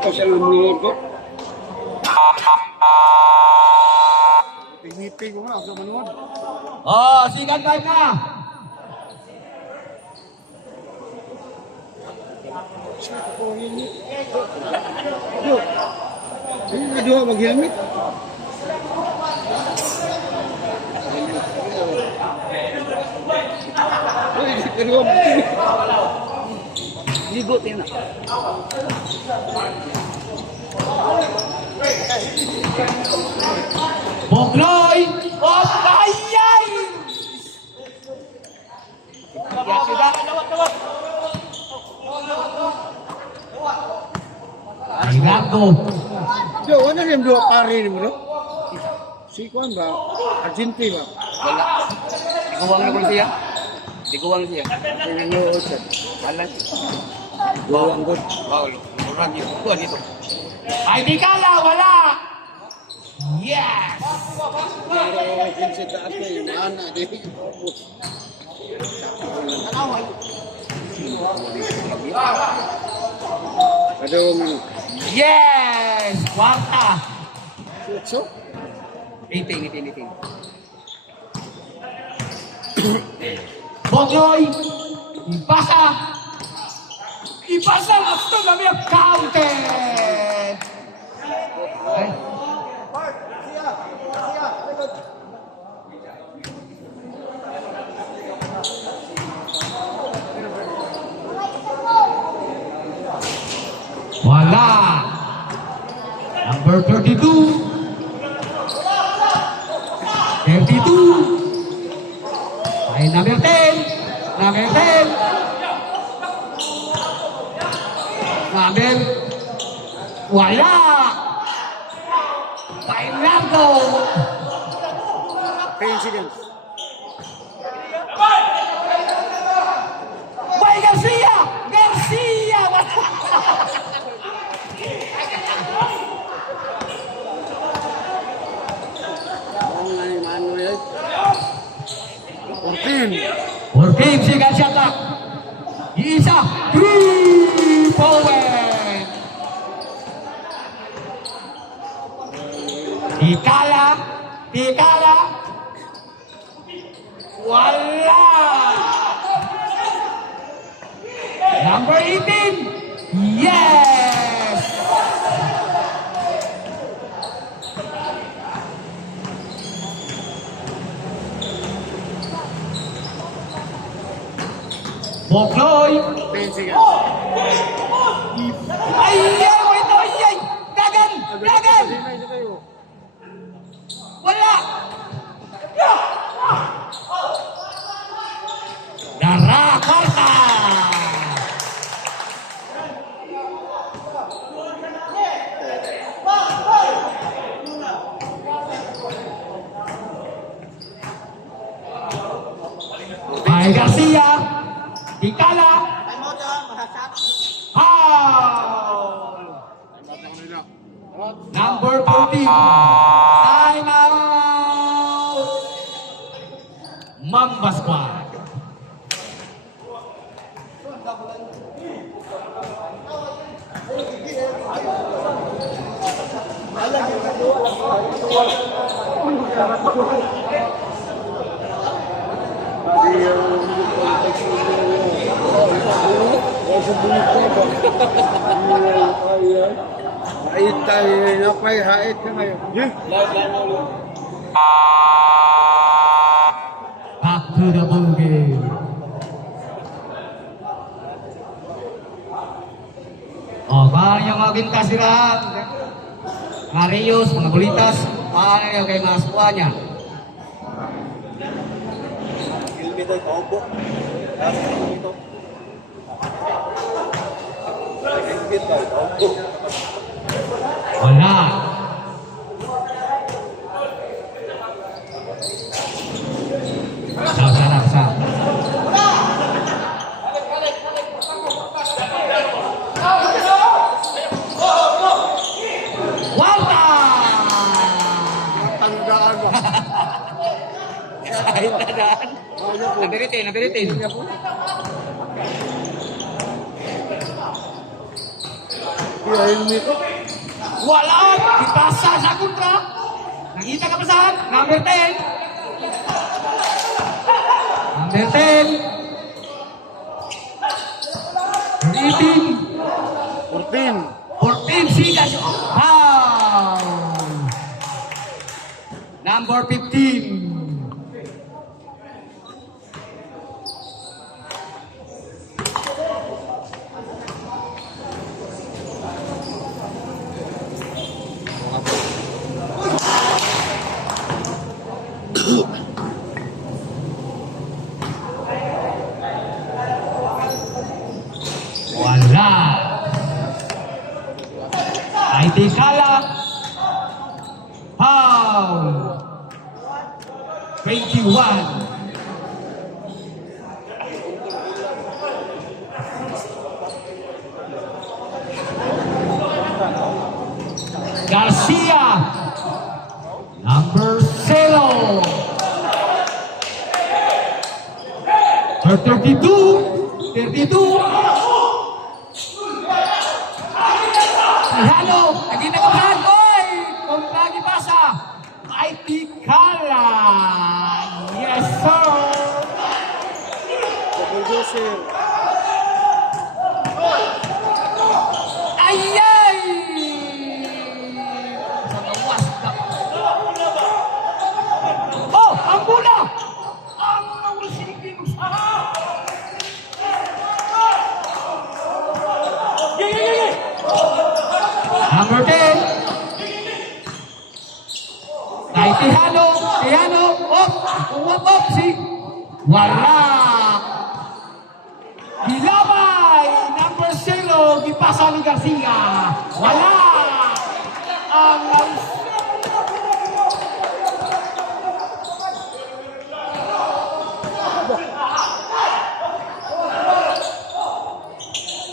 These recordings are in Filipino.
Kasi ang mga ko. Pinipig ko nga sa manuod. Oh, second time na. Hindi na doon mag-helmet. Uy, hindi na mag-helmet. Ligot yun na. Bogloy! Opayay! Ay, gago. Jo, ano yung dua pare mo no? Si Kwan ba? Argenti ba? Wala. Diguwang na ko siya. Diguwang siya. Pinanood siya. Wala. Duwang good. Wow, kurang yun. Kuha dito. Ay, di kala, wala! Yes! Pero kinsa taas na yung ana. Kadong Yes! Kwarta! sutso. 18. Bogloy! Ipasa! Ipasa! Gusto kami ang counted! Ay. Wala! Number 32! 32! Ay, number 10! Number 10! Number... Wala! Bailando! 10 seconds. Bay Garcia! Garcia! Oo nga yung Manuel. 14. For game si Garcia tak. Isa! 3 point! Tikala! Tikala! Wala! Number 18! Yes! Bokloy! 10 seconds. Ay! Ito! Ay! Dagan! Dagan! Isa kayo. Wala! Dara! Karta! Ay Garcia! Tikala! Foul! Number 14. Time out! Mamba Squad. Hait tayo. Napay hait ka ngayon. Back to the ball game. Oh, paano yung maging kasirahan? Mga Rios, mga Bulitas, paano yung kay mga suwa niya? Ilmi tayo paupo. Ito. Ilmi tayo paupo. Wala. Sa. Wala! Tanggaan ba? Kahit na daan. Nabiritin. Ayun nito. Wala! Ipasa sa kontra! Nakita ka pa saan? Number 10! Number 10! 18! 14. 14 sigas! Foul! Number 15! Wala. Ay tikala. Foul. 21. Garcia. Number 0. 32. 32. Halo, nakita ko saan? Oy! Kung lagi pasa, ay tikala. Yes, sir. Double Joseph. Ay, ay! Sa gawas na. Oh, ang bola! Ang naulisigin sa... Number 10. Kay Tihano. Tihano. Up. Si. Wala. Gilabay. Number 0. Gipasa ni Garcia. Wala. Ang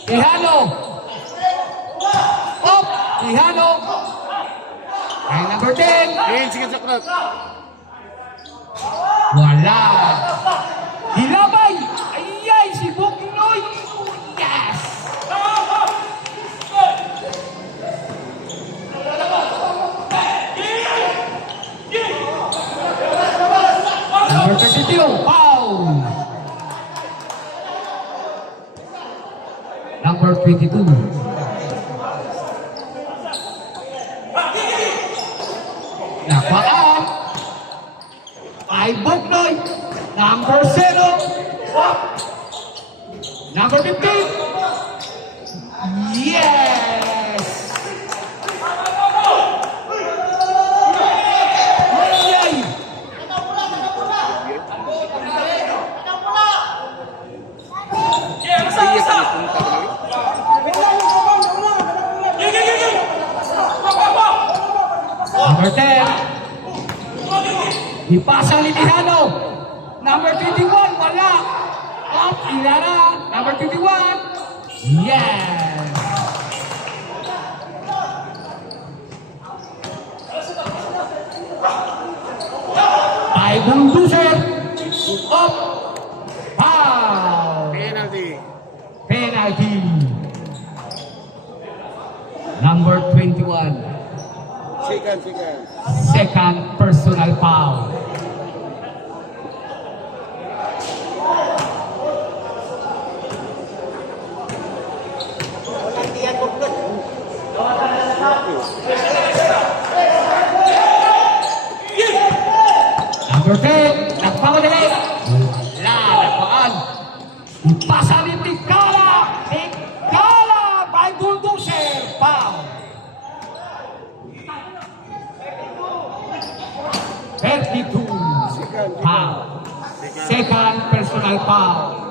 Tihano. Tihano. Ay, number 10. Ayun, sige sa crowd. Wala. Hilabay. Ay, si Buknoy. Yes. Number 32. Foul. Number 22. Napaan ay Buknoy. Number 0. Number 15. Yes. Yay. Saya kami punta lagi. Number 10. Ipasang ni Tihano. Number 21, wala. Up, Ilara. Number 21. Yes. Ay Bunduser. Up. Foul. Penalty. Penalty. Number 21. Second. Second personal foul. Number 10, nagpamadali. Wala, nagpaan. Ipasa ni Tikala. Tikala by Bulldozer. Foul. 32. Foul. Second personal foul.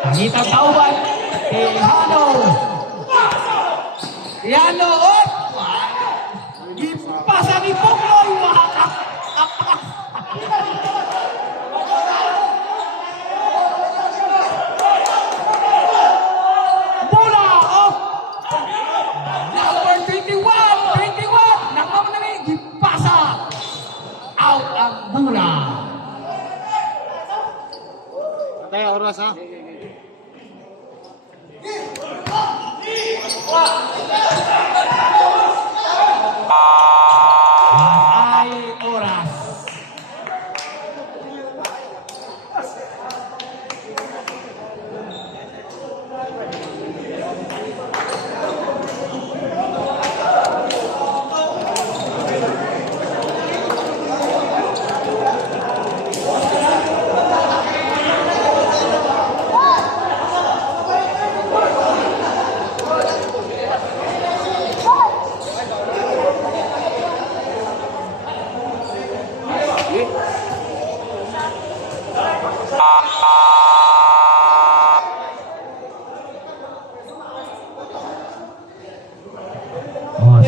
Pangitang tauban. Tihano. Tihano. Ipasa ni Puknoy. Wala. oras ha. Ay oras.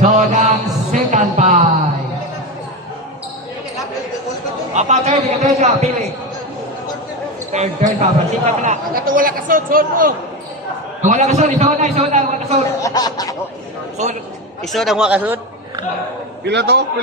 So, ng second five. Apa, third, third, pili. Third, pa, sikat na. Kato wala kasod, sod mo. Kung wala kasod, isaw na, wala kasod. Sod. Isod ang wakasod. Pila to?